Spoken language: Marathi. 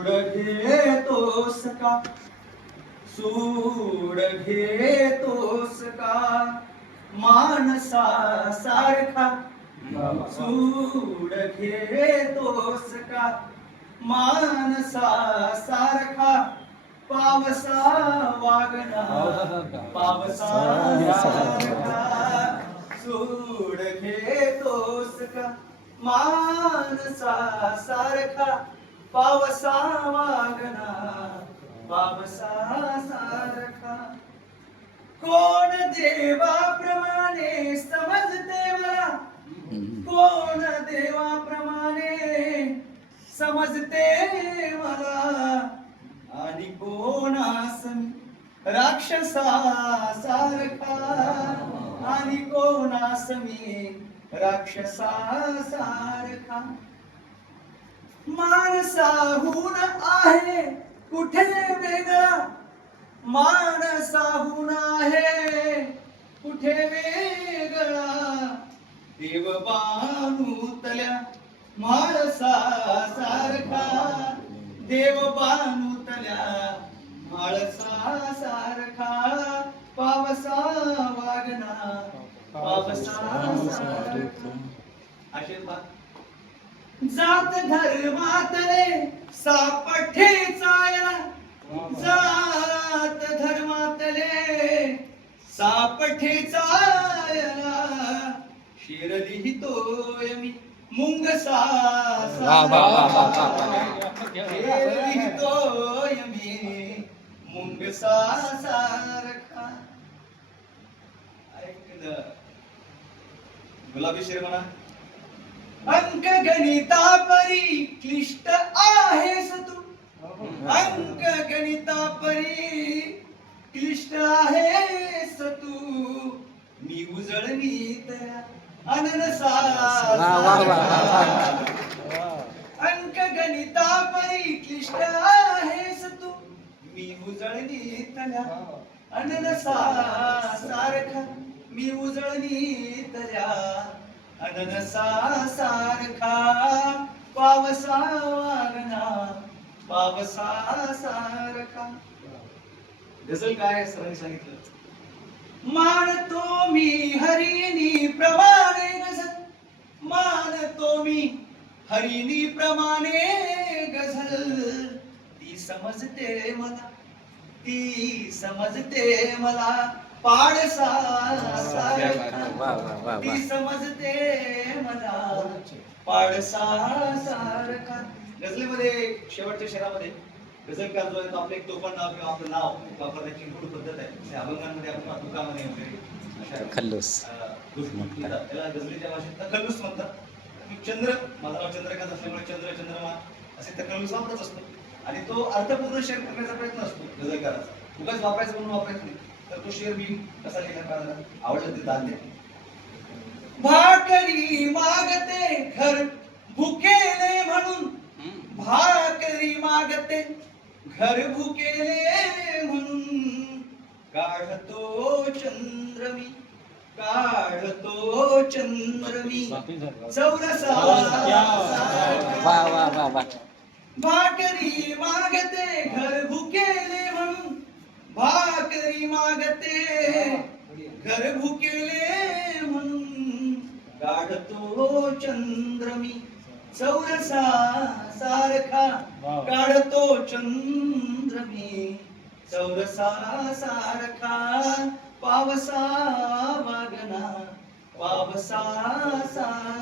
सूड घेतोस का सूड घेतोस का मानसा सारखा सूड घेतोस का मानसा सारखा पावसा वागना पावसा सारखा सूड घेतोस का मानसा सारखा पावसा वागना पावसा सारखा कोण देवाप्रमाणे समजते मला कोण देवाप्रमाणे समजते मला आणि कोणास राक्षसासारखा आणि कोणास मी राक्षसासारखा माणसाहून आहे कुठे वेगळा माणसाहून आहे कुठे वेगळा देव बानूतल्या म्हाळसासारखा देव बानूतल्या म्हाळसासारखा पावसा वागना पावसा सारखा आशीर्वाद जात धर्मातले सापठे चायला जात धर्मातले सापठे चायला शिर लिहितोय मी मुंगसा शिर लिहितोय मी मुंगसा सारखा ऐकलं गुलाबी शिर म्हणा अंक गणितापरी क्लिष्ट आहेस तू अंक गणितापरी क्लिष्ट आहेस तू मी उजळणीत अननसा अंक गणितापरी क्लिष्ट आहेस तू मी उजळणीत अननसा सारखा मी उजळणीत अननसा सारखा पावसा वागना पावसा सारखा गझल काय सरांनी सांगितलं मानतो मी हरिणी प्रमाणे गझल मानतो मी हरिणी प्रमाणे गझल ती समजते मला पाडसा सारखा ती समजते मला पाडसा सारखा गझलेमध्ये शेवटच्या शेरामध्ये गझलकार जो आहे तो आपलं एक टोपण नाव किंवा आपलं नाव वापरण्याची मूळ पद्धत आहे त्या अभंगांमध्ये आपण तुकामध्ये वगैरे खल्लूस त्याला गझलीच्या भाषेत खल्लूस म्हणतात चंद्र माझं नाव चंद्रकांत असल्यामुळे चंद्र चंद्रमा असे त्या खल्लूस वापरत असतो आणि तो अर्थपूर्ण शेअर करण्याचा प्रयत्न असतो गझलकाराचा उगाच वापरायचं म्हणून वापरायचं नाही तर तो शेअर मी कसा लिहिला पाहिजे आवडलं ते दान दे भाकरी मागते घर भुकेले म्हणून भाकरी मागते घर भुकेले म्हणून काढतो चंद्र मी चौरसा भाकरी मागते घर भुकेले म्हणून भाकरी मागते घर भुकेले म्हणून काढतो चंद्र मी चौरसा सारखा काढतो चंद्र मी चौरसा सारखा पावसा वागना पावसा सारखा